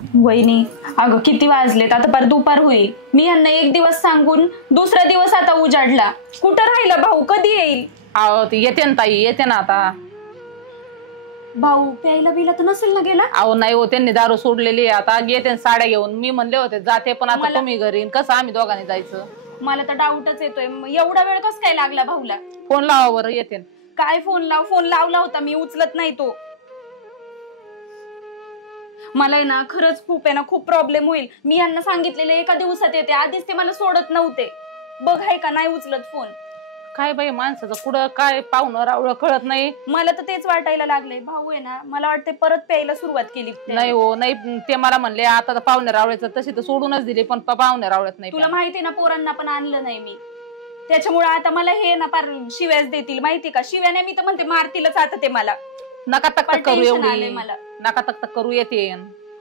वहिनी अगं किती वाजलेत आता पर दुपार होईल. मी यांना एक दिवस सांगून दुसरा दिवस आता उजाडला. कुठं राहिला भाऊ, कधी येईल? अहो ती येते ना ताई, येते ना आता. भाऊ प्यायला बिला तर नसेल ना गेला? अहो नाही हो, त्यांनी दारू सोडलेली आता येते साड्या घेऊन. मी म्हणले होते जाते, पण आता तुम्ही घरी कसं आम्ही दोघांनी जायचं? मला तर डाऊटच येतोय, एवढा वेळ कस काय लागला भाऊला? फोन लावा बरं, येते. काय फोन लाव? फोन लावला होता मी, उचलत नाही तो. मला आहे ना खरंच खूप प्रॉब्लेम होईल. मी यांना सांगितलेले एका दिवसात येते, आधीच ते मला सोडत नव्हते. बघ आहे का नाही उचलत फोन. काय बाई माणसाचं कुठं काय पाहुणं रावळं कळत नाही. मला तर तेच वाटायला लागले. भाऊ आहे ना मला वाटते परत प्यायला सुरुवात केली. नाही हो, नाही ते मला म्हणले आता पाहुणे रावळ्याचं तशी तर सोडूनच दिले, पण पाहुणे रावळ्यात नाही. तुला माहिती ना पोरांना पण आणलं नाही मी, त्याच्यामुळे आता मला हे ना पार शिव्याच देतील माहिती का? शिव्याने मी तर म्हणते मारतीलच आता ते मला. नका तक करू एवढी, मला नका तक करू. येते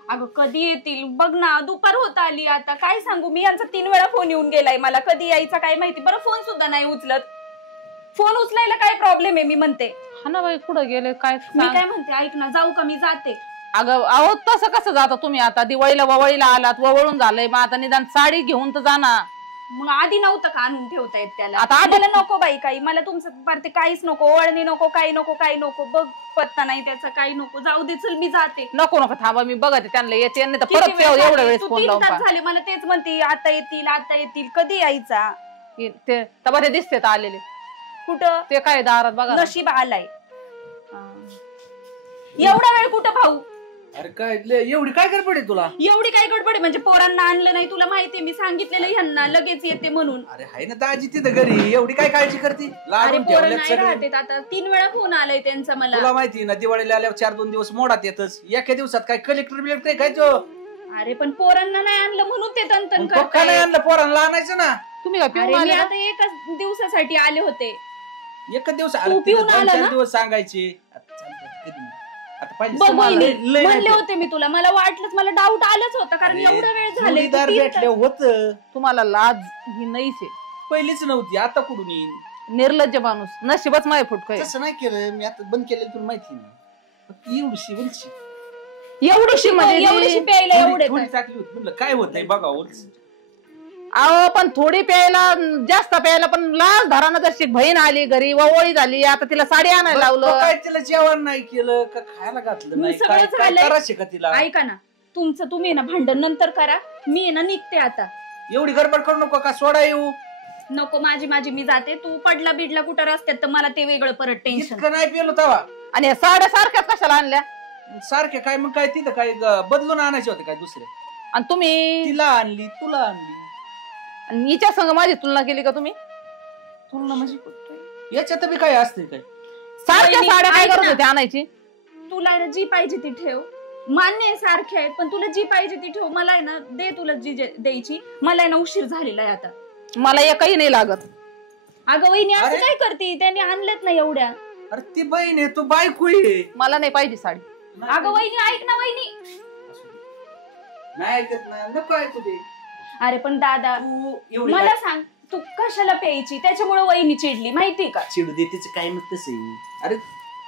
अगं कधी येतील बघ ना, दुपार होत आली आता. काय सांगू मी, यांचा 3 वेळा फोन येऊन गेलाय मला. कधी यायचा काय माहिती. बरं फोन सुद्धा नाही उचलत. फोन उचलायला काय प्रॉब्लेम आहे मी म्हणते. हा ना बाई, कुठं गेले काय? मी काय म्हणते ऐक ना, जाऊ का मी जाते. अगं अहो तसं कसं जाता तुम्ही? आता दिवाळीला ववळीला आलात, ववळून झालंय, मग आता निदान साडी घेऊन तर जाना. मग आधी नव्हतं का आणून ठेवता येत त्याला? आता आधीला नको बाई काही, मला तुमचं पारते काहीच नको, वळणी नको, काही नको, काही नको. बघ पत्ता नाही त्याचा, काही नको. जाऊ दे चल मी जाते. नको नको थांबा, मी बघते त्यांना. येते नाही तर परत एवढ्या वेळेस फोन लावून झाले मला तेच म्हणते आता येतील आता येतील. कधी यायचा? ते तबा ते दिसते आलेले. कुठं? ते काय दारात बघा. नशीब आलाय. एवढा वेळ कुठं भाऊ? अरे काय एवढी काय गडबड आहे तुला? एवढी काय गडबड आहे म्हणजे? पोरांना आणलं नाही तुला माहितीये, मी सांगितलेलं ह्यांना लगेच येते म्हणून. अरे हाय ना दाजी तिथं घरी, एवढी काय काळजी करते? अरे पोरं नाही राहते आता. 3 वेळा फोन आलाय त्यांचा मला. तुला माहिती ना दिवाळीला आल्यावर 4-2 दिवस मोडात येतच. एका दिवसात काय कलेक्टर बिलेक्टर काय तो? अरे पण पोरांना नाही आणलं म्हणून ते तंतन करताय. नाही आणलं पोरांना आणायचं ना. तुम्ही काय मी आता एकाच दिवसासाठी आले होते. एकच दिवस? पिऊन आला ना? 2-4 दिवस सांगायचे. म्हणले होते मी तुला, मला वाटलंच, मला डाऊट आलंच होतं कारण एवढा वेळ झाले. भेटले होत. तुम्हाला लाज ही नाहीच आहे. पहिलीच नव्हती, आता कुठून येईल? निर्लज्ज माणूस. नशिबच माय फुटकय. तसं नाही केलं मी, आता बंद केलेलं तुला माहिती ना. एवढीशी एवढीशी म्हणजे एवढीशी प्यायला एवढे टाकली होती. म्हणलं काय होतंय बघा. अहो पण थोडी प्यायला, जास्त प्यायला. पण लाज धरानं जशी बहीण आली घरी, ववळी झाली, आता तिला साडी आणायला लावलं. काय तिला जेवण नाही केलं का, खायला घातलं नाही, काय करायचं का तिला? ऐका ना, तुमचं तुम्ही ना भांडण नंतर करा. मी ना निघते आता. एवढी गडबड करू नको का, सोडा येऊ नको. माझी मी जाते. तू पडला बिडला कुठं रस्त्यात तर मला ते वेगळं परत टेन्शन. नाही पेलो तवा. आणि साड्या सारख्याच कशाला आणल्या? सारखे काय मग काय तिथं काय बदलून आणायचे होते काय दुसरे? आणि तुम्ही तिला आणली, तुला आणली. आणि हिच्या संग माझी तुलना केली का तुम्ही? तुलना म्हणजे याच्यात बी काय असते काय? सारख्या साड्या काय करत होते आणायची? तुला जी पाहिजे ती ठेव. मान्य आहे सारखे आहेत, पण तुला जी पाहिजे ती ठेव. मला आहे ना दे, तुला जी द्यायची. मला आहे ना उशीर झालेला आहे आता. मला एकही नाही लागत. अगं वहिनी असं काय करते? त्यांनी आणलेत ना एवढ्या. अरे ती बहीण आहे, तू बायको आहे. मला नाही पाहिजे साडी. अगं वहिनी ऐक ना वहिनी. नाही ऐकत ना, नको ऐकू दे. अरे पण दादा मला सांग, तू कशाला प्यायची? त्याच्यामुळे वहिनी चिडली माहिती का? चिडू दे, तिचं काय मत तसं. अरे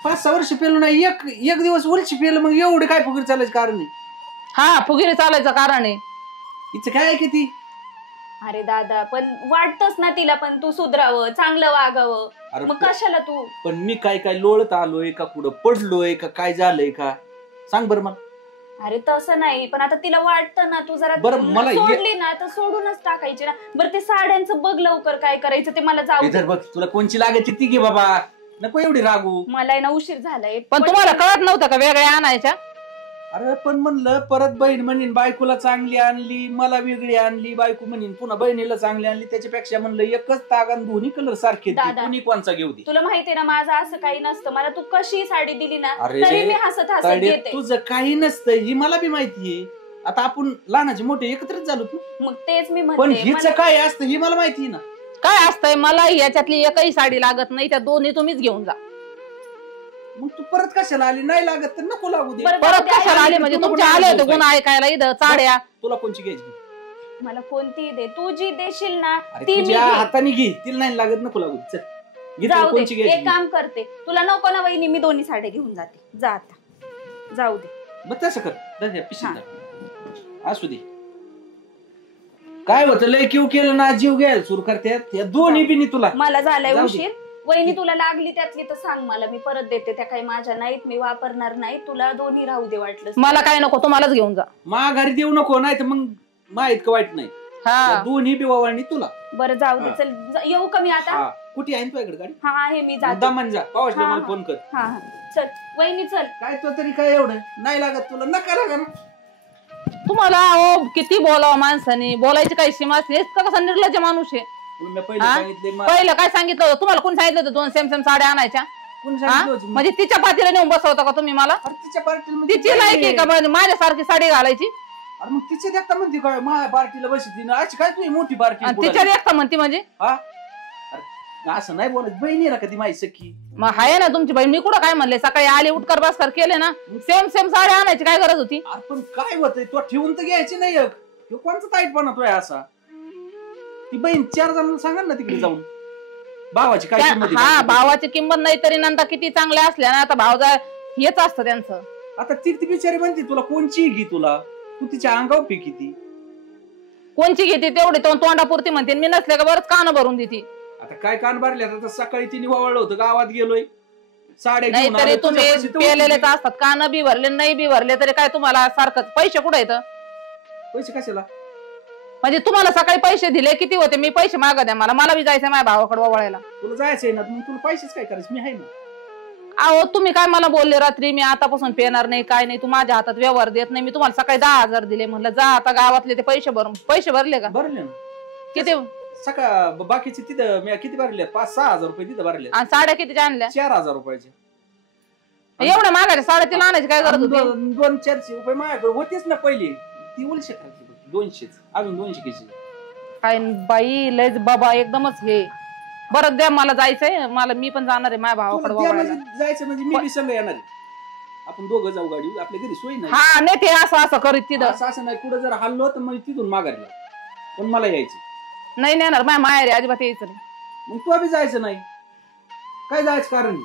5-6 वर्ष पेलो नाही, एक दिवस उलची पेलं, मग एवढे काय फुगीर चालायचं कारण आहे? हा फुगीर चालायचं कारण आहे. हिचं काय ऐकते ती? अरे दादा पण वाटतच ना तिला पण तू सुधरावं, चांगलं वागावं. मग कशाला तू? पण मी काय काय लोळत आलोय का, कुठं पडलोय का, काय झालंय का सांग बरं मला. अरे तसं नाही, पण आता तिला वाटतं ना तू जरा सोडली ना तर सोडूनच टाकायची ना. बरं ते साड्यांचं बघ लवकर काय करायचं ते. मला जाऊ दे. बघ तुला कोणची लागायची ती घे बाबा, नको एवढी रागू. मला ना उशीर झालाय. पण तुम्हाला कळत नव्हतं का वेगळ्या आणायच्या? अरे पण म्हणलं परत बहीण म्हणीन बायकोला चांगली आणली, मला वेगळी आणली. बायको म्हणीन पुन्हा बहिणीला चांगली आणली. त्याच्यापेक्षा म्हणलं एकच तागान दोन्ही कलर सारखे, कोणी कोणचा घेऊ दे. तुला माहितीये ना माझं असं काही नसतं. मला तू कशी साडी दिली ना तरी मी हसत हसत घेते. तुझं काही नसतं ही मला बी माहितीये. आता आपण लहानाचे मोठे एकत्रच झालो ना. मग तेच मी म्हणते. पण हिचं काय असतं ही मला माहिती ना. काय असतंय? मला याच्यातली एकही साडी लागत नाही. त्या दोन्ही तुम्हीच घेऊन जा. मग तू परत कशाला आली? नाही लागत तर नको लागू दे. परत कशाला आली म्हणजे? तुमचे आले होते गुण ऐकायला इथं साड्या. तुला कोणची घ्यायची? मला कोणती दे, तू जी देशील ना ती तुझ्या हाताने घे. तिला नाही लागत नको लागू. जाऊ दे, एक काम करते. तुला नको ना वहिनी, मी दोन्ही साड्या घेऊन जाते. जा आता, जाऊ दे. मग तसं कर. असू दे. काय होतं लय किव केलं ना जीव घ्यायला सुरू करतात या दोन्ही बिनी तुला. मला झालाय जाऊ दे. उशीर. वहिनी तुला लागली त्यातली तर सांग मला, मी परत देते. त्या काही माझ्या नाहीत, मी वापरणार नाही. तुला दोन्ही राहू दे वाटलं. मला काय नको, तुम्हालाच घेऊन जा. माघारी देऊ नको, नाही तर मग माहित का वाईट नाही. हा दोन्ही बिवावानी तुला. बरं जाऊ दे. चल येऊ का मी आता? कुठे आहे तुझ्याकडे गाडी? हा आहे, मी जाते. दमन जा, पावसला हा, मला फोन कर. हा हा चल वहिनी चल. काय तो तरी काय एवढं नाही लागत तुला, नका लागा ना. तुम्हाला अहो किती बोलावं माणसाने, बोलायची काही सीमा असते. इतका कसा निर्लज्ज माणूस आहे. तुला मी पहिले हा? सांगितले पहिलं काय सांगितलं होतं तुम्हाला? कोण सांगितलं होतं 2 सेम सेम साड्या आणायच्या? कोण हा? सांगितलं होतं? म्हणजे तिच्या पातीला नेऊन बसवता का तुम्ही मला? अरे तिच्या पार्टीला तिची लायकी आहे का म्हणजे माझ्यासारखी साडी घालायची? अरे मग तिच्या देखता म्हणते काय माझ्या पार्टीला बसती ना, अशी काय तुझी मोठी पार्टी आणि तिच्या देखता म्हणती म्हणजे? हा अरे असं नाही बोलत. बहिणी आहे का ती माझी सख्खी? मग आहे ना तुमची बहीण. मी कुठं काय म्हणले? सकाळी आले उठकर बसकर केले ना. सेम सेम साड्या आणायची काय गरज होती? अरे पण काय होतंय, तो ठेवून तर घ्यायची नाही. एक तो कोणचा ताईटपणा तो आहे असा? ती बहीण 4 जणांना सांगा ना तिकडे जाऊन भावाची काय किंमत आहे हा का? भावाची किंमत नाही तरी नंतर किती चांगल्या असल्या ना, आता भाव हेच असतं त्यांचं. आता ती बिचारी म्हणते तुला कोणची घे, तुला तू तिच्या अंगावर फेकी ती. कोणची घेते तेवढी तोंडापुरती म्हणते. मी नसले का बरंच कान भरून देते. आता काय कान भरले? आता सकाळी तिने वावळलं होतं, गावात गेलोय साड्या नाही घेऊन तरी आलो. तुम्ही तुझ्या पैसे तर पेलेलेच होते. असतात. कान बी भरले नाही बी भरले तरी काय तुम्हाला सारखंच. पैसे कुठे येतं? पैसे कशाला? म्हणजे तुम्हाला सकाळी पैसे दिले किती होते? मी पैसे मागा द्या मला बी जायचं माझ्या भावाकडे वळायला. तुला जायचंय ना, मग तुला पैसेच काय करायचं? मी आहे ना. अहो तुम्ही काय मला बोलले रात्री मी आतापासून पेणार नाही काय नाही, तू माझ्या हातात व्यवहार देत नाही. मी तुम्हाला सकाळी 10,000 दिले. म्हणलं जा आता गावातले ते पैसे भरून. पैसे भरले का? भरले ना किती? सकाळ बाकीचे तिथं मी किती भरले? 5-6 हजार रुपये तिथं भरले. आणि साड्या कितीच्या आणल्या? 4,000 रुपयाचे. एवढ्या मागायच्या साड्या तिला आणायची काय गरज होती? 200-400 रुपये माझ्याकडे होतेच ना पहिले. ती उलशे खायची 200च, अजून 200 घ्यायची. काय बाई लयच बाबा एकदमच हे. बरं द्या मला जायचंय. मी पण जाणार आहे माझ्या भावाकडे तुला त्या वळायला. म्हणजे जायचं म्हणजे मी बी संग येणार आहे. आपण दोघं जाऊ गाडी, आपल्या घरी सोय नाही. हा नाही ते असं करीत तिथं. असं नाही, कुठं जर हल्लो तर मग तिथून माघारीला. पण मला यायचं नाही नेणार माझ्या माहेर आहे, अजिबात यायचं नाही. मग तू बी जायचं नाही. काय जायचं कारण नाही.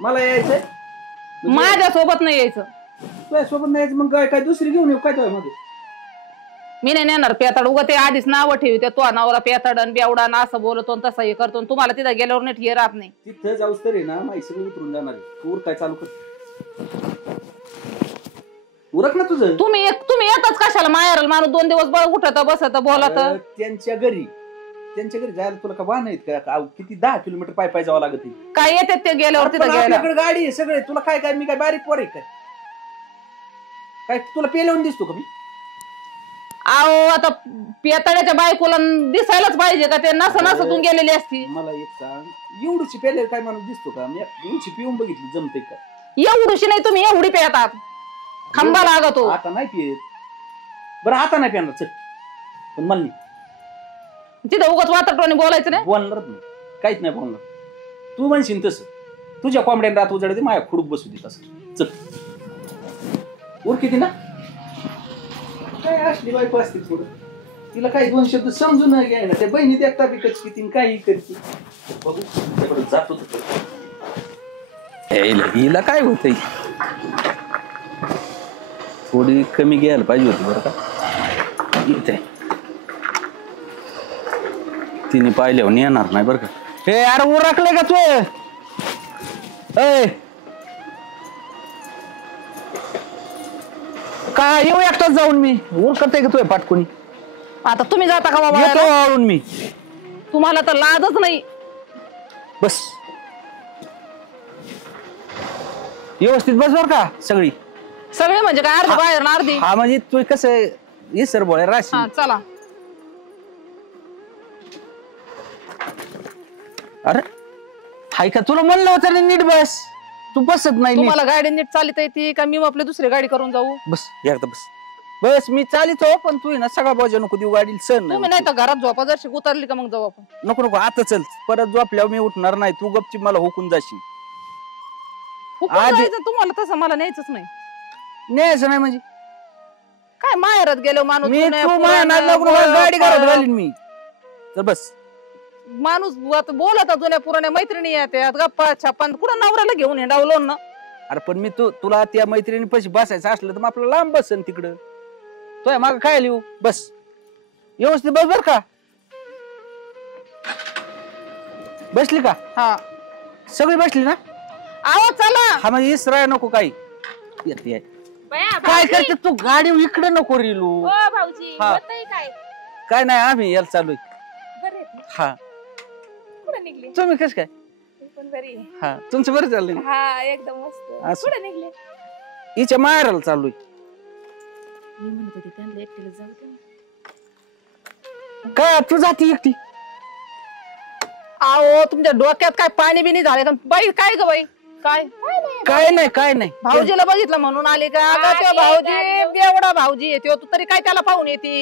मला यायचंय म्हणजे माझ्या सोबत नाही यायचं. तुझ्या सोबत नाही यायचं. मग काय दुसरी घेऊन येऊ काय तुझ्या मध्ये? मी नाही नेणार पेताड. उगा ते आधीच नावं ठेवते तो नवरा पेताड आणि बेवडा ना असं बोलतो आणि तसं हे करतो. तुम्हाला तिथं गेल्यावर नीट हे राहत नाही. तिथं जाऊस तरी ना माहिती सगळं उतरून जाणार आहे. तू काय चालू कर, उरक ना तुझं. तुम्ही येतच कशाला माहेराला? माणूस 2 दिवस बरं उठत बसत बोलत. त्यांच्या घरी जायला तुला का वाहन आहेत का? किती 10 किलोमीटर पाय जावं लागत आहे. काय येतात ते गेल्यावर तिथं गेल्या. आपल्याकडे गाडी आहे सगळे. तुला काय मी काय बारीक पोर आहे काय तुला पेलवून दिसतो का मी? अहो आता पेताड्याच्या बायकोला दिसायलाच पाहिजे का? ते नसतून गेलेली असती. मला एक सांग, एवढीची पेले काय माणूस दिसतो का? मी एवढीची पिऊन बघितली, जमते का? एवढीशी नाही तुम्ही एवढी पेतात. खांबा लागतो. आता नाही पियत. बरं आता नाही पिणार चल. पण मला नाही. तिथं उगाच वातावरणाने बोलायचं नाही. बोलणारच नाही, काहीच नाही बोलणार. तू म्हणशील तसं. तुझ्या कोंबड्याने रात उजाडते, माझ्या खुडूक बसू दे तसं. चल उर किती ना काय असली बायको असते थोडं. तिला काही 2 शब्द समजून घ्याय ना. त्या बहिणी देखता बी कचकी तीन काही करते. बघू त्याकडे जातो. हिला काय होतंय? थोडी कमी घ्यायला पाहिजे होती बरं का. इथे तिने पाहिल्यावर येणार नाही बरं का. हे यार उरकले का तू? काय येऊ एकटाच जाऊन मी उरकते का तू पाटकुनी? आता तुम्ही जाता का बाबा? येतो वाळून मी. तुम्हाला तर लाजच नाही. बस व्यवस्थित बस बर का सगळी. सगळे म्हणजे काय? अर्धी बाहेर ना अर्धी. हा म्हणजे तू कसं ये सर बोलाय राशी. हा चला. अरे हाय का तुला म्हणलं होतं नीट बस. तू बसत नाही. तुम्हाला गाडी नीट चालित येते का? मी आपली दुसरी गाडी करून जाऊ? बस एकदा बस. बस मी चालितो पण तू ना सगळा बोजा नको देऊ गाडी. सण तुम्ही नाही तर घरात झोपा जर उतरली का मग जाऊ आपण. नको आता चल. परत झोपल्यावर मी उठणार नाही. तू गपची मला हुकून जाशील. तुम्हाला तसं मला न्यायचंच नाही. न्यायचं नाही म्हणजे काय? माहेरात गेलो माणूस मी जुन्या तू पुराण्या माझ्या लागून गाडी घरात घालीन मी. तर बस माणूस बोलत जुन्या पुराण्या मैत्रिणी येतात गप्पा छापान. कुठं नवऱ्याला घेऊन हिंडावलो ना. अरे पण मी तुला त्या मैत्रिणी पैसे बसायचं असलं तर मग आपलं लांब बसन तिकडं. तो माग काय लिहू बस व्यवस्थित बस बर का. बसली का? हा सगळी बसली ना? आहो चला. हा म्हणजे इसराय नको काही येते. बया, काय भाऊजी. करते तू गाडी इकडे नको रिलू. हो भाऊजी हा. होतंय काय काय नाही आम्ही याला चालू बरे आहेत ना? हा. कुठे निघले तुम्ही कस काय? मी पण बरी आहे. हा तुमचं बरं चाललंय ना? हा एकदम मस्त. असं. कुठे निघले? हिच्या मारायला चालू मी म्हणत होते त्यांना एकटीला जाऊ दे. काय तू जाती एकटी? आहो तुमच्या डोक्यात काय पाणी बिनी झाले का बाई? काय ग बाई काय? काय नाही भाऊजीला बघितलं म्हणून आले का? अगं त्यो भाऊजी एवढा भाऊजी येतो तू तरी काय त्याला पाहून येते?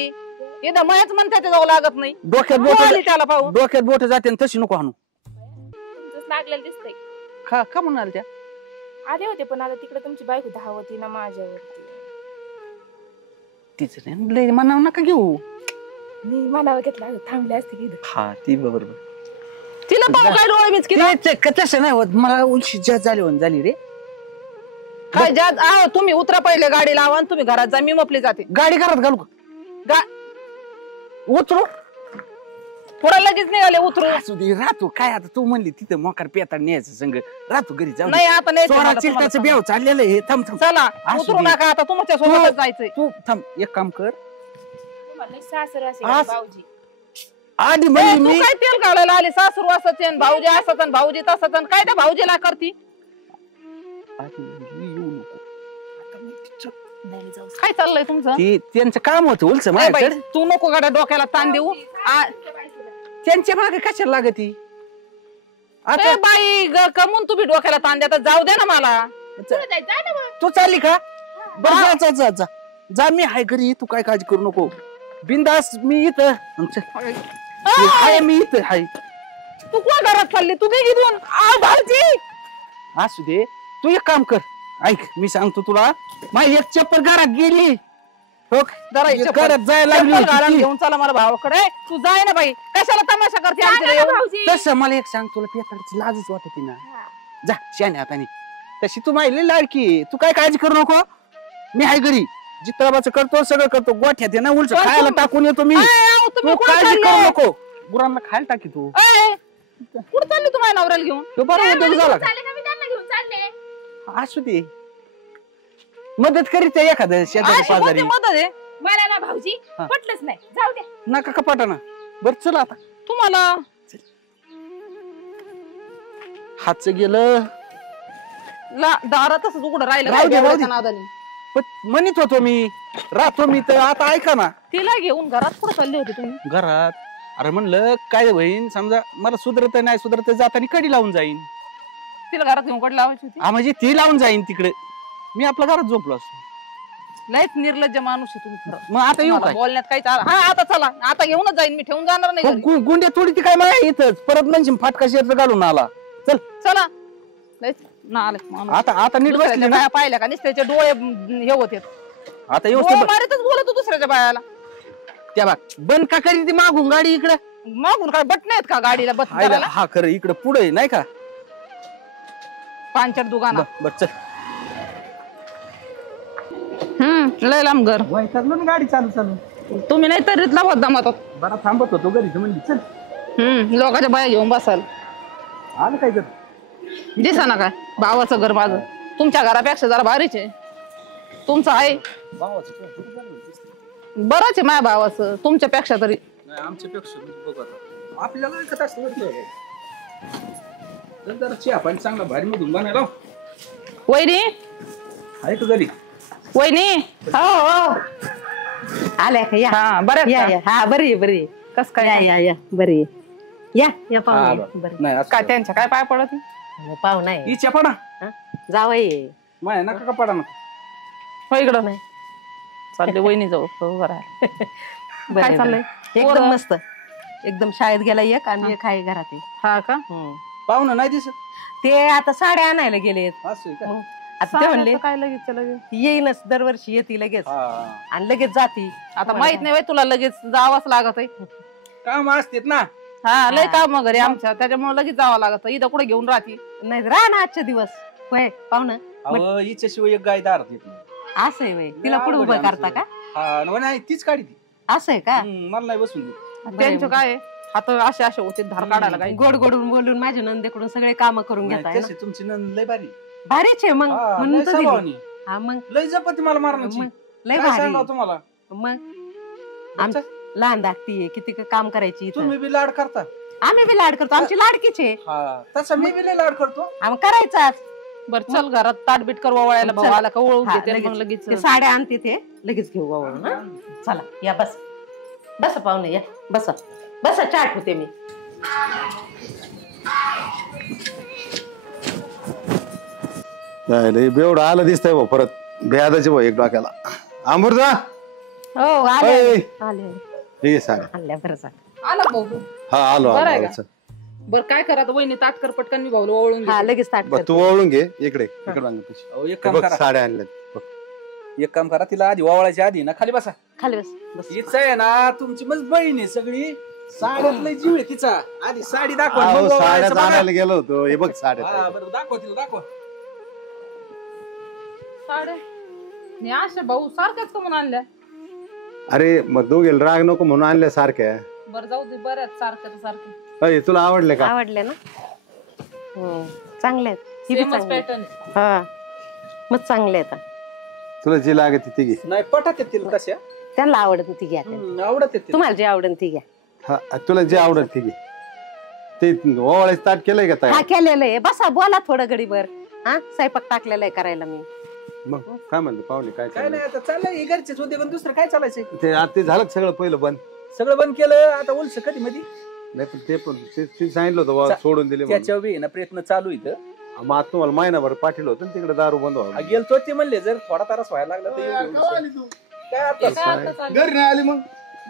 एकदा मयाच म्हणता ते जाऊ लागत नाही. डोक्यात तू आली बोट त्याला पाहून. डोक्यात बोट जाते आणि तशी नको हाणू. तुमचंच लागलेलं दिसतंय. का म्हणाल त्या? आले होते पण आता तिकडे तुमची बायको धावती ना माझ्यावरती. तिचं नाही लय मनाव नका घेऊ. मी मनावर घेतला थांबले असते की हा ती बरोबर. तिला पाहून काय डोळे मिचकी तसं नाही होत मला उलशी जास्त झाली रे. काय ज्यात आहो तुम्ही उतरा पहिले गाडी लावा आणि तुम्ही घरात जा. मी मपली जाते. गाडी घरात घालू का? उतरू पुढे लगेच निघाले उतरू. असू दे राहतो काय आता तू म्हणली तिथं मोकार पेताड न्यायचं संग राहतो घरी जाऊ. नाही आता नाही चोरा चिलटाचं बेव चाललेलं आहे. थांब थांब चला असू उतरू दे. नका आता तुमच्या सोबतच जायचंय. तू थांब एक काम कर सासर असेल आज- भाऊजी. आधी ए, म्हणजे तू मी काय तेल घालायला आली? सासरू असच आहे, भाऊजी असत आणि भाऊजी तसंच आणि काय त्या भाऊजीला करती? आधी म्हणली येऊ नको. आता मी तिचं- नाही जाऊ. काय चाललंय तुमचं? ते त्यांचं काम होतं उलच ए बाई, माझ्याकडे. तू नको गाड्या डोक्याला ताण देऊ. त्यांच्या मागे कशाला लागती? आता ए बाई कमून तुम्ही डोक्याला ताण देता? जाऊ दे ना मला. पुढे जायचं आहे ना मग. तू चालली का? बरं जा जा जा जा जा मी हाय घरी. तू काय काळजी करू नको. बिंदास मी इथं हाय मी इथं हाय. तू कोण घरात चालली? तू काय घेऊन भाऊजी? असू दे तू एक काम कर. ऐक मी सांगतो तुला माझी एक चप्पल घरात गेली. हो जरा ही चप्पल- घरात जायला लागली चप्पल घालून होती. घेऊन चला मला भावाकडे. तू जाय ना बाई. कशाला तमाशा करते आमच्या सांगा ना येऊन? भाऊजी. तसं मला एक सांग तुला पेताडची लाजच वाटते ना. हा. जा शाने हाताने तशी तू माहिती लाडकी आहे. तू काय काळजी करू नको. मी हाय घरी जित्राबाचं करतो सगळं करतो. गोठ्यात आहे ना उलट पण खायला तुम- टाकून येतो मी. ए, अहो, तुम्ही तू कुठं काळजी चालले? करू नको. गुरांना खायला टाकी तू. ए, कुठं चालली तुम्हाला नवऱ्याला घेऊन? तो बरं उद्योग झाला का? चालेल का मी त्यांना घेऊन चालले. असू दे मदत करीत आहे एखादं शेजारी अशी पाजारी. कोणती मदत आहे मला ना भाऊजी हा. पटलंच नाही. जाऊ द्या. नका कपाटा ना. बर चल आता तुम्हाला? हातच गेलं. दारातच उघडं राहिलं राहू काय दे, राहू बेवड्याच्या दे. नादाने. पण म्हणत होतो मी राहतो मी तर आता ऐका ना. तिला घेऊन घरात कुठं चालले होते तुम्ही? घरात अरे म्हणलं काय होईन समजा मला सुधरत नाही सुधरत जाताना कडी लावून जाईन. तिला घरात घेऊन कड लावायची होती? हा म्हणजे ती लावून जाईन तिकडे. मी आपल्या घरात झोपलो असतो. लयच निर्लज्ज माणूस आहे तुम्ही खरं. मग आता येऊ तुम्हाला काय? बोलण्यात काही हा आता चला आता घेऊनच जाईन मी. ठेवून जाणार नाही घरी. गुंड्या थोडी ती काय मला इथंच परत म्हणजे फाटका शेर घालून आला. चल चला लयच नालायक माणूस. आता आता नीट बसली दुसऱ्याच्या ना. बाया पाहिल्या का नुसत्याचे डोळे हे होते. आता डोळे व्यवस्थित मारितच बोलतो दुसऱ्याच्या बायाला. त्या बघ बंद का करी ती मागून गाडी इकडे. मागून काय बटन आहेत का गाडीला बस करायला? हा खरं इकडे पुढे नाही का. पांचट दुकाना. बर चल. लय लांब घर. वैतागलो ना गाडी चालू चालू. तुम्ही नाही तरीच लावत दमात. बरा थांबत होतो घरी तर म्हणली चल. लोकांच्या बाया घेऊन बसाल. आलं काय कर. दिसा ना काय भावाचं घर माझं तुमच्या घरापेक्षा जरा भारीच आहे. तुमचं आहे बरंच आहे माझ्या भावाचं तुमच्यापेक्षा तरी. आमच्यापेक्षा बघ आता आपल्याला विकत असतं जरा चहा पाणी चांगला भारी मधून बनायला. वहिनी आहे का घरी? वहिनी हो हो आल्या का या हा बरं या या हा बरी आहे बरी आहे. कस या काय या या बरी आहे. या या हा, पाहुणे बरं. बरं नाही असं काय त्यांच्या काय पाय पडत पाहुणा आहे हिच्या पडा जावई माय नका का पडा ना. हो इकडं नाही चालले वहिनी जाऊ बरं बरं काय आहे, चाललंय? बरं. एकदम पोरं? मस्त एकदम शाळेत गेला एक आणि एक आहे घरात आहे. हा का? पाहुणं नाही दिसत. ते आता साड्या आणायला गेलेत. असं आहे का? मग आता ते म्हणले साड्याचं काय लगेच लगेच येईनच दरवर्षी येते लगेच हा. आणि लगेच जाती. आता माहित नाही बाई तुला लगेच जावंच लागत आहे. काम असतेत ना. हा लय काम घरी आमच्या त्याच्यामुळे लगेच जावं लागत. इथं कुठे घेऊन राहते. नाही राहा ना आजचे दिवस होय पाहुणं अहो हिच्याशिवाय एक गाय दारात येत नाही. असं आहे वय तिला पुढे उभं करता का? हा नाही तीच काढी ती असं आहे का? मला नाही बसून दे. त्यांचं काय आहे? हात असे होते धार काढायला काय गोड गोडून बोलून माझ्या नंदेकडून सगळे काम करून नाही, घेताय तशी तुमची नंद लय भारी भारीच आहे मग हा, म्हणून लय तर दिली. स्वभावानी. हा मग लय जपती मला मारण्याची मग लय काय भारी सांगावं तुम्हाला मग आमचं लहान धाकटी आहे किती काम करायची इथं. तुम्ही बी लाड करता आम्ही बी लाड करतो आमची लाडकीच आहे हा तसा मी बी लय लाड करतो आम्ही करायचाच बरं चल घरात ताटबीट कर वळायला भाऊ चल. आला का वळू हा, घेते मग लगेच ते साड्या आणते ते लगेच घेऊ बाबा ना. चला या बस बसा पाहुणे या बसा बसा चहा ठेवते मी. नाही बेवडं आलं दिसतंय भाऊ परत बेदाचे भाऊ एक डोक्याला अमृता हो आले ओय. आले ठीक आहे साड्या आणल्या बरं झालं. आला भाऊ हा आलो बरं आहे आलो का? चल. बरं काय करा वहिनी ताटकर पटकन मी भाऊला ओळून हा घेते. लगेच ताट बरं, तू ओळून घे इकडे इकडे आण पिशवी. अहो, एक हे काम बघ करा साड्या आणल्यात बघ. एक काम करा तिला आधी वावळायच्या आधी ना खाली बसा खाली बस बस हीच आहे ना तुमची मग बहीण आहे सगळी साड्यात लय जीव आहे तिचा आधी साडी दाखवा अहो, मग साड्या वावळायचं बघा. आणायला गेलो होतो हे बघ साड्या हा, बरं, दाखवा तिला दाखवा साड्या आणि अशा भाऊ सारख्याच कमून आणल्या अरे मग दोघेल राग नको म्हणून आणल्या सारख्या बरं जाऊ दे बऱ्याच सारखे अय, तुला आवडले का आवडले ना हो चांगले आहेत ही बी सेमच चांगली आहेत. पॅटर्न हा मग चांगले आहेत तुला जी लागत ती घे नाही पटात आहेत तिला तशा त्यांना आवडत ती घ्या त्यांना. आवडत आहेत तिला. तुम्हाला जे आवडेल ती घ्या. हा तुला जे आवडत ती घे ते ओवाळायचं ताट केलंय का हा तयार केलेलं आहे बसा बोला थोडं घडीभर हा स्वयंपाक टाकलेला आहे करायला मी. मग काय म्हणतो पाहुणे काय काय चाललंय? नाही आता चाललंय घरचेच होते पण दुसरं काय चालायचंय ते आता ते झालं का सगळं पहिलं बंद सगळं बंद केलं आता उलस कधी मध्ये नाही पण ते ते सांगितलं होतं बा, सोडून दिले म्हणून. त्याच्या बी ना प्रयत्न चालू इथं मग आता तुम्हाला महिनाभर पाठवलं होतं ना तिकडे दारू बंद व्हावं गेलतो ते म्हणले जर थोडा तारास व्हायला लागला तर येऊ दे. काय आता घरी नाही आली मग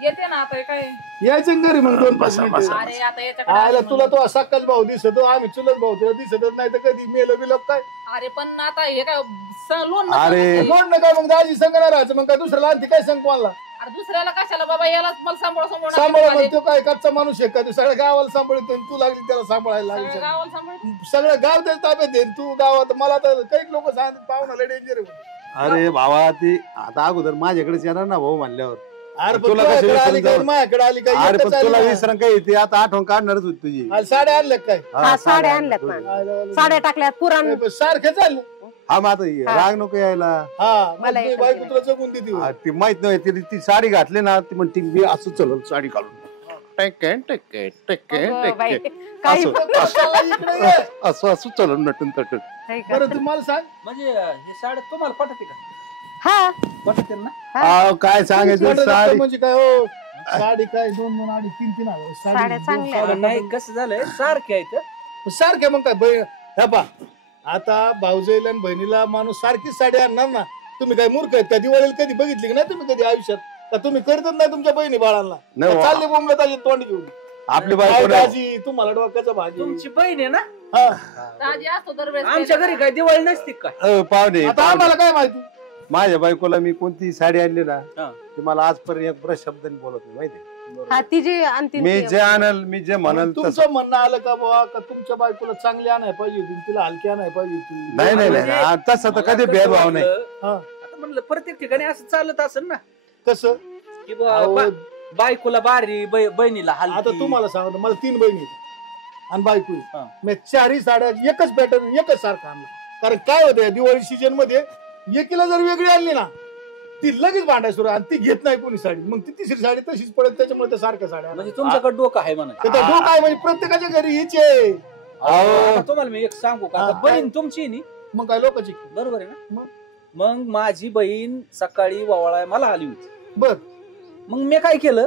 येते ना आता हे काय यायचं घरी मग 2-5 मिनिटं अरे आता याच्याकडे आयला आली तुला म्हणून. तो सकाळ भाऊ दिसतो आम्ही चुलत भाऊ तुला दिसतच नाही तर कधी मेलो बिलो काय अरे पण आता हे काय लोन अरे. कोण ना काय मग दाजी संग नाही राहायचं मग काय दुसऱ्याला आणखी काय सांग कोणाला अरे दुसऱ्याला कशाला बाबा याला मला सांभाळ सांभाळ मग तो काय कच्चा माणूस आहे का तू सगळ्या गावाला सांभाळतो आणि तू लागली त्याला सांभाळायला लागली गावाला सांभाळ सगळं गाव त्याच्या ताब्यात दे तू गावात मला तर काही लोक सांगतात पाहुणा डेंजर अरे भावा ती आता अगोदर माझ्याकडेच येणार ना भाऊ म्हणल्यावर अरे तुला तुला कशी आली विसरून काय जाऊ? माझ्याकडे आली काय अरे पण एकच तुला आली ना. विसरण काय येते आता आठवण काढणारच होती तुझी आली साड्या आणल्या काय हा साड्या आणल्यात ना साड्या टाकल्यात पुराण सारखे चाललं हा मग आता राग नको यायला हा मला मला एकच बायको नाही. तुला जगून देते हा, ती माहित नाही ती साडी घातली ना ती म्हणते मी असं चल साडी घालून बाई काही इकडे ये. असं असं चलन नटून तटून आहे का? बरं तू मला सांग म्हणजे हे साड्या तुम्हाला पटते का हा पटते ना अहो, काय सांगायचं वाटत असतं साडी म्हणजे काय हो साडी काय 2-2 अडीच 3-3 हजार साड्या चांगल्या आहेत. नाही कसं झालंय सारखे आहेत सारखे मग काय ह्या पा आता भाऊजाईला आणि बहिणीला माणूस सारखीच साडी आणणार ना तुम्ही काय मूर्ख आहेत का दिवाळीला कधी बघितली की नाही तुम्ही कधी आयुष्यात का तुम्ही करतच नाही तुमच्या बहिणी बाळांना नाही का वा. चालले बोंबलत आली तोंड घेऊन आपली काय बायको नाही. भाजी तुम्हाला डोक्याचा भाजी तुमची बहीण आहे ना हा. दाजी असतो दरवेळेस आमच्या घरी काय दिवाळी नसती काय पाहुणे आता पाहुणे. आम्हाला काय माहिती माझ्या बायकोला मी कोणती साडी आणली ना हा. ती मला आजपर्यंत एक ब्रश शब्दाने बोलत नाही माहिती हा ती जी आणतील मी ती- जे आणल मी जे म्हणल तसं तुमचं म्हणणं आलं का बाबा का तुमच्या बायकोला चांगली आणाय पाहिजे होती तिला हलकी आणाय पाहिजे होती नाही नाही नाही हा, तसं तर कधी भेदभाव नाही हा. आता म्हणलं प्रत्येक ठिकाणी असं चालत असेल ना कसं की अहो, बायकोला बारी बहिणीला आता हलकी तुम्हाला सांगतो मला 3 बहिणी आहेत आणि बायको आहे. हा. मी 4ही साड्या एकच पॅटर्न एकच सारखा आणला कारण काय होतं दिवाळी सीजन मध्ये एकीला जर वेगळी आणली ना ती लगेच भांडाय सुरू आणि ती घेत नाही कोणी साडी मग ती तिसरी साडी तशीच पडत त्याच्यामुळे त्या सारख्या साड्या म्हणजे तुमच्याकडे डोकं आहे म्हणा ते तर डोकं आहे म्हणजे प्रत्येकाच्या घरी हीच आहे आता तुम्हाला मी एक सांगू का आता हा. बहीण तुमची आहे नी मग काय लोकांची बरोबर आहे ना मग? मग माझी बहीण सकाळी वावळाय मला आली होती बर मग मी काय केलं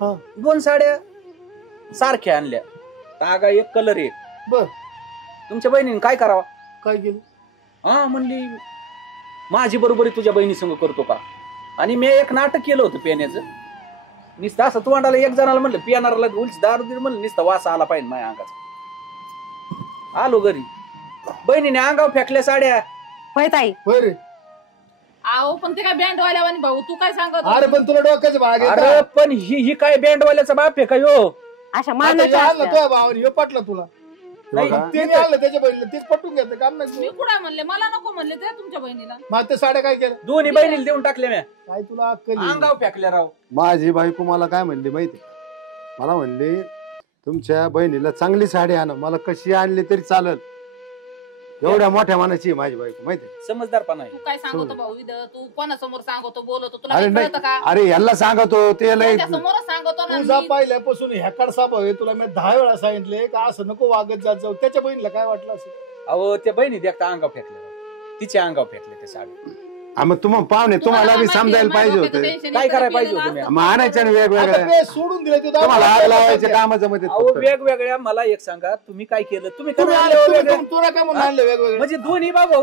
हा. 2 साड्या सारख्या आणल्या तागा एक कलर एक बर तुमच्या बहिणीने काय करावा काय केलं हा म्हणली माझी बरोबरी तुझ्या बहिणी संग करतो का आणि मी एक नाटक केलं होतं पिण्याचं नुसतं असं तोंडाला एक जणाला म्हणलं पिणाराला उलची दारू दिली म्हणलं नुसतं वास आला पाहिजे माझ्या अंगाचा आलो घरी बहिणीने अंगावर फेकल्या साड्या होय ताई होय रे आहो पण ते काय बँड वाल्यावानी भाऊ तू काय सांगत अरे पण तुला डोक्याचा भाग आहे अरे का? पण ही काय बँडवाल्याचा बाप आहे का यो अशा आता मानाच्या हे आणलं असत्या. तुझ्या भावाने हे पटलं तुला नाही, बघा. त्याने आणलं त्याच्या बहिणीला तेच पटून घेतलं काम मी नाही कुठे म्हणले मला नको म्हणले ते तुमच्या बहिणीला. मग ते साड्या काय केलं दोन्ही बहिणीला देऊन टाकल्या म्या काय तुला अक्कल आहे? अंगाव फेकल्या राव. माझी बायको मला काय म्हणली माहिती मला म्हणली तुमच्या बहिणीला चांगली साडी आणा मला कशी आणली तरी चालेल एवढ्या मोठ्या मनाची आहे माझी बायको माहिती समजदारपणा आहे. तू काय सांगतो भाऊ इथं तू कोणासमोर सांगतो बोलवतो तुला अरे काही नाही कळतं का? अरे यांना सांगतो ते लय समोर सांगतो ना तुझा मी. पहिल्यापासून ह्याकड साप आहे तुला मी 10 वेळा सांगितले का असं नको वागत जात जाऊ त्याच्या बहिणीला काय वाटलं असं अहो त्या बहिणी देखता अंगाव फेकल्या राव. तिच्या अंगाव फेकले ते साडी. हा, मग तुम्हाला पाहुणे तुम्हाला बी माहिती आहे, समजायला माझ्या पाहिजे डोक्याचं होतं tension काय इकडे करायला पाहिजे केलेलं होतं मी? असतं. मग आणायच्या आता वेगवेगळ्या ते सोडून दिले ते तुम्हाला आग लावायचे काम जमत अहो वेगवेगळ्या मला एक सांगा तुम्ही काय केलं तुम्ही का तुम्ही नाही आणलं वेगवेगळ्या? तुला काय म्हणून आणलं वेगवेगळे म्हणजे दोन्ही भाऊ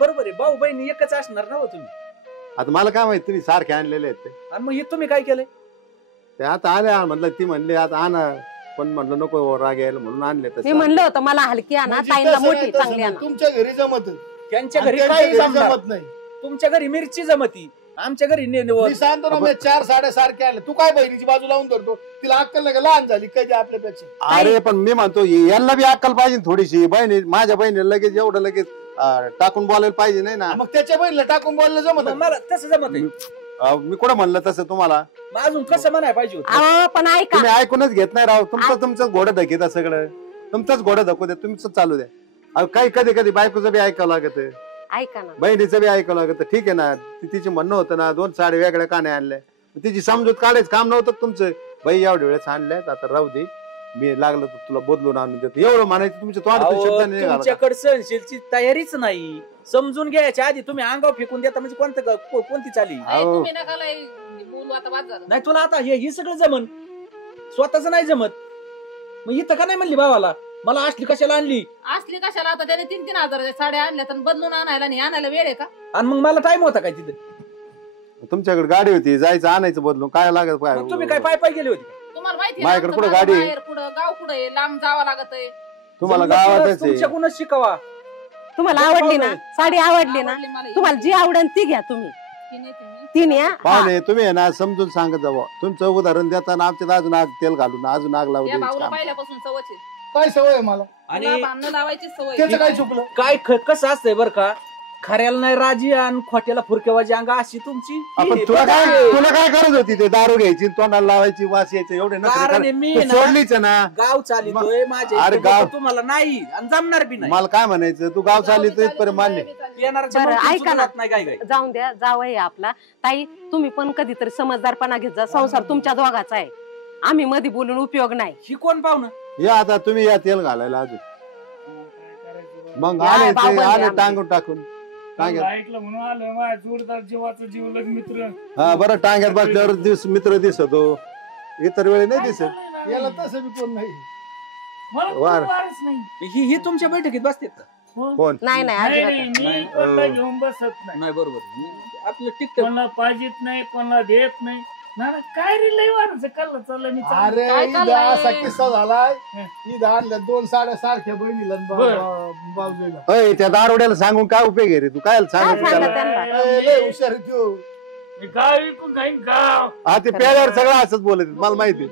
बरोबर आहे भाऊ बहिणी एकच असणार ना हो तुम्ही. आता मला काय माहिती तुम्ही सारखे आणलेले आहेत ते आणि मग हे तुम्ही काय केलंय? ते आता आले म्हणलं ती म्हणली आता आणा पण म्हणलं नको राग यायला म्हणून आणले मी म्हणलं होतं मला हलकी आणा म्हणजे ताईंना तसं मोठी नाही, तसं चांगली नाही. आणा. तुमच्या घरी जमत त्यांच्या आणि घरी त्यांच्या काही घरी जमणार. जमत नाही तुमच्या घरी मिरची जमती आमच्या घरी मी सांगतो ना मी 4 साड्या सारख्या आणल्या तू काय बहिणीची बाजू लावून धरतो तिला अक्कल नाही का लहान झाली कधी आपल्यापेक्षा अरे पण मी म्हणतो यांना बी अक्कल पाहिजे थोडीशी बहिणी माझ्या बहिणीला लगेच एवढं लगेच टाकून बोलायला पाहिजे नाही ना मग त्याच्या बहिणीला टाकून बोललं जमत मला तसं जमत आहे. मी कुठं म्हणलं तसं तुम्हाला मग अजून कसं म्हणाय पाहिजे होतं? अहो पण ऐका तुम्ही ऐकूनच घेत नाही राव तुमचं घोडं धकिता सगळं तुमचंच घोडं धकू द्या तुमचं चालू द्या अहो, काही कधी कधी बायकोचं बी ऐकावं लागत ऐका ना बहिणीचं बी ऐकावं लागत ठीक आहे ना तिची म्हणणं होतं ना 2 साड्या वेगळ्या का नाही आणल्या तिची समजूत काढायचं काम नव्हतं का तुमचं बाई एवढ्या वेळेस आणल्यात आता राहू दे मी लागलं तर तुला बदलून आणून देतो एवढं म्हणायचं तुमच्या तोंडातून अहो, शब्द नाही निघाला का? तुमच्याकडे सहनशीलची तयारीच नाही समजून घ्यायच्या आधी तुम्ही अंगाव फेकून देता म्हणजे कोणती चाली? नाही, अहो. तुम्ही नका लय बोलू आता बाद झालं. नाही तुला आता हे सगळं जमन स्वतःच नाही जमत मग इथं का नाही म्हणली भावाला मला असली कशाला आणली असली कशाला आता त्याने 3-3 हजाराच्या साड्या आणल्या तर बदलून आणायला नाही आणायला वेळ आहे का? आणि मग मला टाइम होता काय तिथे? तुमच्याकडे गाडी होती जायचं आणायचं बदलून काय लागत मग तुम्ही काय पाय गेले होते? तुम्हाला माहिती माझ्याकडे कुठं गाडी आहे? कुठं गाव कुठं आहे लांब जावं लागत आहे. तुम्हाला गावातच आहे तुमच्याकडूनच शिकावा. तुम्हाला आवडली ना साडी आवडली ना आवडली मला. तुम्हाला जी आवडेल ती घ्या तुम्ही ती नाही तुम्ही. ती न्या पाहुणे तुम्ही आहे ना समजून सांगत जावं तुमचं उदाहरण देताना आमच्यात अजून आग तेल घालून अजून आग लावू या द्यायचं भाऊला काम. पहिल्यापासून सवय आहे. काय सवय आहे मला आणि तुला भांडणं लावायची सवय त्याचं आहे. काय चुकलं काय कसं असतंय बरं का खऱ्याला नाही राजी आणि खोट्याला फुरकेवाजी अंगा अशी तुमची आपण तुला काय गरज होती ते दारू घ्यायची तोंडाला लावायची वास यायचं एवढे कारण आहे मी नका ना- सोडलीच आहे ना गाव चालितोय माझ्या अरे इथे गाव- लोकं तुम्हाला नाही आणि जमणार बी नाही मला काय म्हणायचं तू गाव चालली तर इथपर्यंत मान्य येणाऱ्याच्या बरं, मनातून ऐका ना. सुद्धा नाही काय काय जाऊन द्या जावई आहे आपला ताई तुम्ही पण कधीतरी समजदारपणा घेत जा संसार तुमच्या दोघाचा आहे आम्ही मध्ये बोलून उपयोग नाही ही कोण पाहुणं या आता तुम्ही या तेल घालायला अजून मग या, आले बाबा, आले या. टांगून टाकून टांग्यात ऐकलं म्हणून आलं माझ्या जोडदार जीवाचा जीवलग मित्र हा बरं टांग्यात बसल्यावर मित्र दिसतो इतर वेळी नाही दिसत याला तसं बी कोण नाही मला वार. कोणी वारच नाही. ही तुमच्या बैठकीत बसतात का? कोण नाही नाही नाही अजिबात नाही, नाही. मी कोणाला घेऊन बसत नाही नाही बरोबर आपलं टिकत कोणाला पाहिजेत नाही कोणाला देत नाही ना ना, काय रे लय वाराचं कल्ला चाललं मी चाललं. अरे काय इथं चाललंय? असा किस्सा झालाय हं. इथं आणल्या 2 साड्या सारख्या बहिणीला आणि बरं. बाजूला अय त्या दारोड्याला सांगून काय उपयोग आहे रे तू काय काय सांगत सांगत त्यांना? लय हुशार आहे त्यो. मी गाव विकून खाईन गाव हा ते प्याल्यावर सगळं असंच बोलत मला माहिती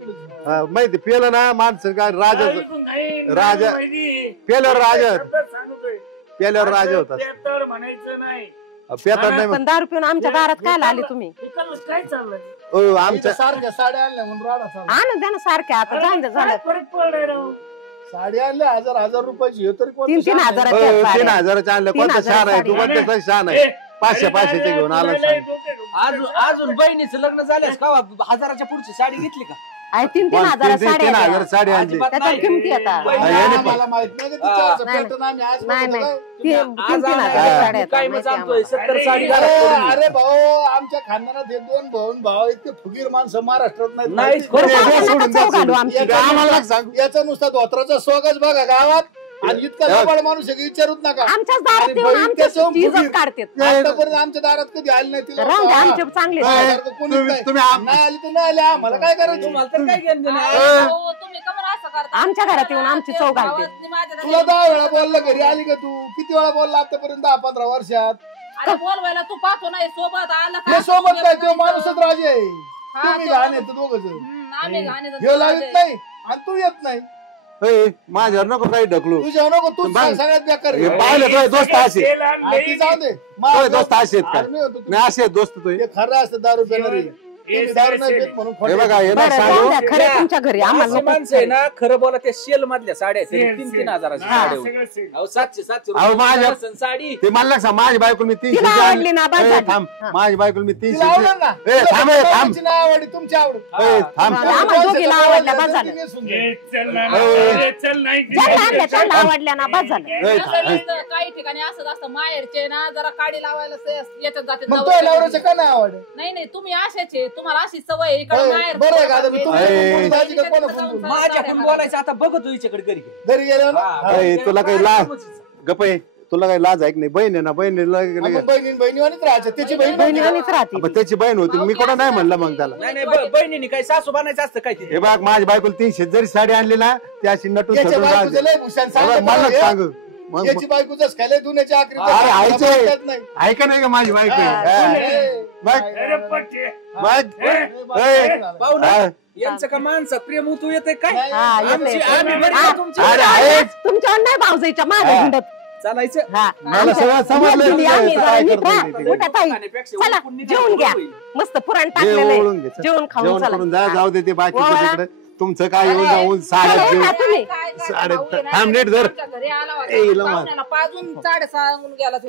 माहिती पेलं ना माणसं काय गाव राजा विकून खाईन राजा- गाव माहिती. पेल्यावर राजा शब्दात सांगतोय. पेल्यावर राजा होता पेताळ म्हणायचं नाही पेतर नाही पण दारू पिऊन आमच्या दारात काय आले तुम्ही हे कल्लं काय चाललंय इथं आमच्या सारख्या साड्या आणल्या म्हणून राडा चालला. आणून द्या ना सारख्या आता जाऊन द्या काय झालं फरक पडलाय राव साडी आणल्या 1000 रुपयाची हे तरी कोणतं 3-3 शहाणा आहे? हजाराच्या 3 साड्या. हजाराच्या आणल्या 3 कोणतं शहर आहे तू हजाराच्या कोणतं शहाण आहे ए, 500 घेऊन आला लय सांग. अजून अजून बहिणीचं लग्न झाल्यास का हजाराच्या पुढची साडी घेतली का? आहे 3-3 हजाराच्या 3 साड्या हजार द्या. साडी आणली अजिबात त्याच्या नाही. किमती आता बहिणी- हा, याने आम्हाला माहित नाही का तिच्यावरचं नाही, pattern आम्ही आज नाही बघतो नाही काय? तीन आज 3 आणायला हजाराच्या साड्या आहेत, काय माहिती आणतोय आम्हाला. 70 साडी अरे, घालत अरे पडली. अरे भाऊ आमच्या खानदानात हे 2 भाऊ इतके फुगीर माणसं महाराष्ट्रात नाही, नाहीत. खरं हे सांगा, सोडून नका द्या, चव घालू सोडून. आमची. हे आम्हाला सांग याचा नुसता धोत्राचा स्वागत बघा गावात आणि इतका जबाड माणूस आहे की विचारूच नका आमच्याच दारात आणि येऊन बहीण आमची त्याचं इज्जत फुगीर. काढतात आतापर्यंत आमच्या दारात कधी आली नाही तिला राहून द्या आमचे चांगले माझ्यासारखं कोणीच नाही. तुम्ही नाही आली तर नाही आली आम्हाला काय करायचं तुम्हाला तर काय घेणं देणं आहे? अहो, तुम्ही का बरं असं करता? आमच्या घरात येऊन आमची चव घालते. गावातली माझ्या तुला 10 वेळा बोलला घरी आली का तू किती वेळा बोलला आतापर्यंत 10-15 वर्षात अरे बोलवायला तू पाहतो नाही सोबत आलं का? हे सोबत काय तो माणूसच राजे आहे हा, तुम्ही तो- लहान येतो दोघ जण आम्ही घाणेचं हे लावित राजे. नाही आणि तू येत नाही माझ्यावर नको काही ढकलू. तुझ्या नको तू बाय. सगळ्यात बेकार हे आहे. पाहिलं तुझे दोस्त असे तेल आणलंय. ती जाऊ दे तुझे दोस्त असे आहेत आम्ही होतो काय तू. नाही असे आहेत दोस्त तुझे. ते खरं असतं दारू पिणारी. तुम्ही दारू नाही पित म्हणून हे खोटं. बघा हे बघ बरं जाऊ सांगू द्या, खरं तुमच्या घरी आम्हाला अशी नको. माणसं आहे ना खरं बोला त्या शेल मधल्या साड्या आहेत, सेल, 3-3 हजाराची हा, साड्या होती. सगळं सेल. अहो 700 अहो, माझ्या- रुपये साडी. ते मला सांग माझी बायको मी 300 तिला ची आवडली ना, बस आणली. झाली. थांब हा. माझी बायको मी 300 तिला आवडेल ना? ए, थांब ए, थांब तुमची नाही आवडली, तुमची आवड. थांब आम्हाला दोघीला आवडल्या, बस झालं. ए, चल ना, अहो. ए, चल नाही ज्यांना आणल्या त्यांना आवडल्या ना, बस झालं. ए, थांब. काही ठिकाणी असं असतं माहेरचे ना जरा काडी लावायला याच्यात जाते मग तो नवऱ्याचं का नाही आवड? नाही तुम्ही अशाचे तुम्हाला अशी सवय आहे. इकडं माहेर बरं आहे का आता मी तुम्ही ए. कोणी दाजी का कोणा फोन बोलू? माझ्याकडून बोलायचं आता बघतो हिच्याकडे घरी घरी गेलो ना हा. ए, तुला काही लाज गप आहे तुला काही लाज आहे की नाही बहीण आहे ना बहिणीला आपण बहिणीवानीच राहायचं. त्याची बहीण बहिणीवानीच राहते आपण त्याची बहीण होती मी कोणा नाही म्हणलं मग त्याला. नाही नाही बहिणीने काही सासू बनायचं असतं काय ते हे बघ माझी बायकोला 300 जरी साडी आणली ना ती अशी नटून याच्या सटून बायकोचं राहते. लय भूषण हे सांगतो बघ, मला तुम्हाला, सांग मग याची बायकोच खायला दुन्याच्या आखरी अरे आईचे नाही. ऐका नाही का माझी बायको ए, बघ अरे पट्टे. बघ ए, पाहुणा हा. यांचं का माणसात प्रेम उतू येते काय नाही. हा, येते. आम्ही बरी हा. आहे तुमची. अरे आहेच तुमच्यावर नाही भाऊजाईच्या मागे हा. हिंडत. चालायचं हा. मला सगळं समजलंय आम्ही तुझं जरा काय नीट करतोय राहा. ते. उठा ताई. खाण्यापेक्षा चला उठून निघालं जेवून घ्या. बरं होईल. मस्त पुरण टाकलेलं आहे. जेवण घे, चल. जेवण खाऊन जेवण चला. करून जा जाऊ दे ते बाकी वा, वा. तिकडे तुमचं काय येऊन जाऊन साड्या चला, घेऊन येता तुम्ही. थांब नीट धर घरी आला ए, इला मार. होता पाजून 3:30 गेला तो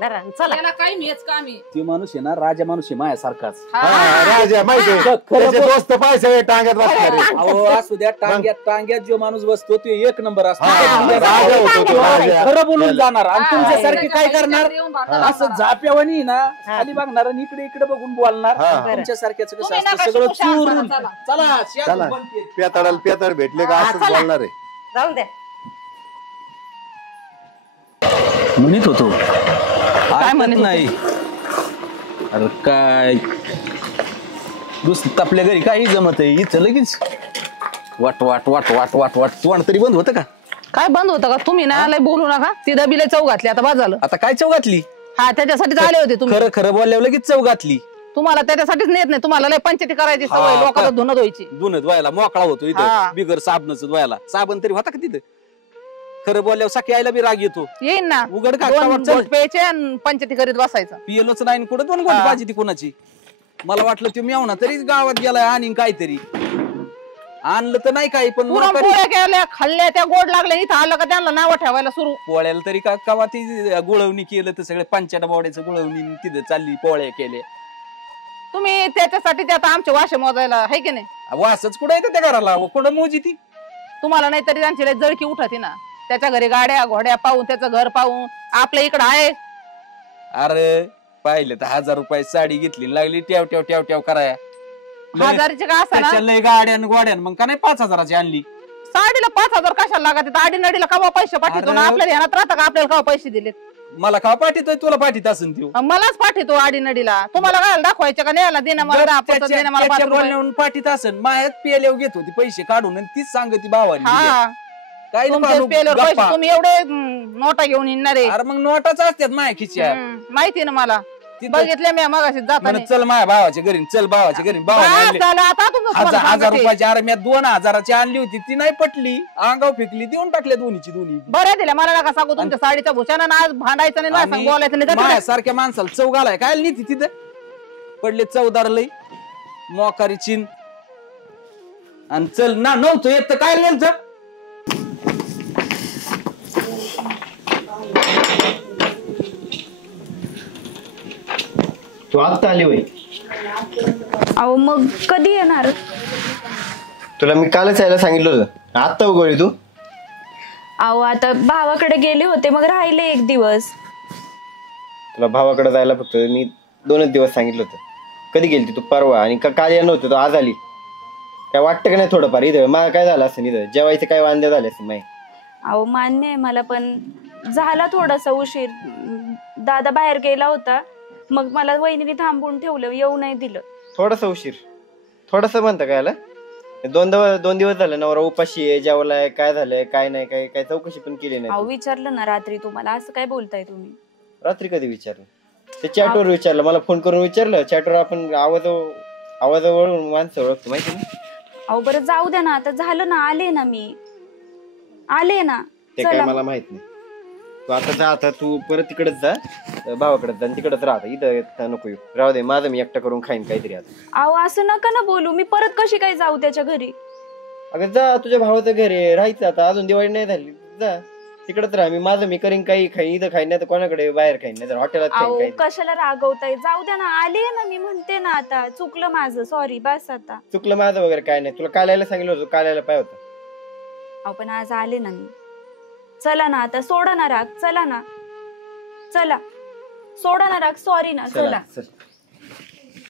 जरा, चला. त्याला काही मेच काम आहे. ते माणूस आहे ना राजा माणूस आहे मायासारखाच हा, राजा माहिती आहे. खरं त्याचे बोल. दोस्त पैसे टांगत बसणार आहे. अहो असू द्या टांग्यात जो माणूस बसतो तो एक नंबर असतो हा, त्याच्या राजा होतो तो, राजा. खरं बोलून जाणार आणि हा, तुमच्यासारखे काय करणार येऊन भांडण असं लावणार. झाप्यावानी ना खाली बघणार आणि इकडे इकडे बघून बोलणार हा. तुमच्यासारख्याच कसं तुम्ही असतं नका सगळं शिकू शहाणपणा, चोरून चला. चला शेत चला. बनते. पेताडाला पेताड भेटले का हा, असंच चला. बोलणार आहे. जाऊन द्या. म्हणत होतो काय म्हणत होते? नाही अरे काय दुसरं आपल्या घरी काही जमत आहे इथं लगेच वाट वाट वाट वाट वाट वाट तोंड तरी बंद होतं का काय बंद होतं का तुम्ही ना लय बोलू नका ती दबीला चव घातली आता बाद झालं. आता काय चव घातली हा त्याच्यासाठीच आले होते तुम्ही. खरं खरं बोलल्यावर लगेच चव घातली तुम्हाला त्याच्यासाठीच नेत नाही तुम्हाला लय पंचायती करायची सवय हा, लोकांना का? धुणं धुवायची. धुणं धुवायला मोकळा होतो हा. इथं बिगर साबणच धुवायला साबण तरी होता का तिथं खरं बोलल्यावर सकाळी आयला बी राग येतो येईन ना उघड का दोन कावर चल. गोट प्यायचे आणि पंचायती करीत बसायचं. पियलोच नाही कुठं दोन गोट हा. भाजी ती कोणाची मला वाटलं ते मेवना तरी गावात गेलाय आणि काहीतरी आणलं तर नाही काही पण पुरण मोकारी- पोळ्या केल्या खाल्ल्या त्या गोड लागल्या इथं आलं का त्यांना नाव ठेवायला सुरू. पोळ्याला तरी का कवा ती गुळवणी केलं तर सगळे पंचायत बोड्याचं गुळवणी तिथं चालली पोळ्या केल्या तुम्ही त्याच्यासाठी ते आता आमचे वाशे मोजायला आहे की नाही. वासच कुठं येतं त्या घराला कुठं मोजी ती तुम्हाला नाही तरी त्यांची लय जळकी उठते ना त्याच्या घरी गाड्या घोड्या पाहून त्याचं घर पाहून आपल्या इकडं आहे. अरे पाहिलं तर 1000 रुपये साडी घेतली लागली ट्याव ट्याव ट्याव ट्याव कराया लय- हजारीचे का असं त्याच्या लय गाड्यान गोड्यान मग का नाही 5000ची आणली साडीला 5000 कशाला लागत आडी नडीला कवा पैसे पाठवतो ना अरे. आपल्या ध्यानात राहतं का आपल्याला कवा पैसे दिलेत. मला का पाठीतोय तुला पाठीत असेल ती मलाच पाठवतो आडी नडीला तुम्हाला काय दाखवायचं का न्यायला देणं मला 10 देणं मला 5 रुपये. बोलण्यावरून पाठीत असेल मायात पेल्यावर घेत होती पैसे काढून आणि तीच सांगती भावानी हा काय तुमचे पेल्यावर पैसे तुम्ही एवढे नोटा घेऊन येणार आहे. अरे मग नोटाच असतात माया खिच्या माहिती ना मला तिथं- बघितले मी मगाशी जाताना. म्हणत चल माझ्या भावाच्या घरी चल भावाच्या घरी भावाने बस आणले. झालं, आता तुमचं तुम्हाला 1000 सांगते. रुपयाची अरे मी 2000ची आणली होती ती नाही पटली अंगाव फेकली देऊन टाकल्या दोन्हीची दोन्ही बरं दिल्या मला नका सांगू तुमच्या साडीचा भूषण आणि आज भांडायचं नाही आणि सांग बोलायचं नाही जाते ना. माझ्यासारख्या माणसाला चव घालाय काय नीती तिथं पडले चवदार लई मोकारी चिन आणि चल ना नव्हतं येत तर काय नेलं तू आत्ता आली वय अहो मग कधी येणार? तुला मी कालच यायला सांगितलं होतं आत्ता उघडली तू अहो आता भावाकडे गेले होते मग राहिले एक दिवस. तुला भावाकडे जायला फक्त मी 2च दिवस सांगितलं होतं कधी गेली तू परवा आणि काल येणं होतं तू आज आली काय वाटतं का नाही थोडंफार इथं मला काय झालं असं इथं जेवायचं काय वांदे झाले असं माही अहो मान्य आहे मला पण झाला थोडासा उशीर. दादा बाहेर गेला होता मग मला वहिनीने थांबून ठेवलं येऊ नाही दिलं. थोडासा उशीर थोडंसं म्हणतं काय आला 2 दिवस झाले नवरा उपाशी आहे जेवलाय काय झालंय काय नाही काय काय चौकशी पण केली अहो नाही विचारलं ना रात्री तुम्हाला असं काय बोलताय तुम्ही? रात्री कधी विचारलं ते चॅटवर विचारलं मला फोन करून विचारलं चॅटवर आपण आवाजावरून माणसं ओळखतो माहिती ना अहो बरं जाऊ द्या ना आता झालं ना आले ना मी. आले ना. ते काय चला. मला माहित नाही. तू आता जा, आता तू परत तिकडेच जा, भावाकडे जा, तिकडेच राहता, इथं नको येऊ. राहू दे, माझं मी एकटा करून खाईन काहीतरी आता. अहो असं नका ना बोलू, मी परत कशी काय जाऊ त्याच्या घरी? अगं जा, तुझ्या भावाचं घर आहे, राहायचं आता, अजून दिवाळी नाही झाली, जा तिकडेच राहा. मी करीन काही खाईन, इथं खाईन नाही तर कोणाकडे बाहेर खाईन, नाही तर हॉटेलात खाईन अहो काही. कशाला रागवताय, जाऊ द्या ना. आले ना मी, म्हणते ना आता चुकलं माझं, सॉरी, बस आता. चुकलं माझं वगैरे काय नाही, तुला काल यायला सांगितलं होतं, काल यायला पाहिजे होतं. अहो पण आज आले ना मी. चला ना आता, सोडा ना राग, चला ना, चला सोडा ना राग, सॉरी ना, चला. चल.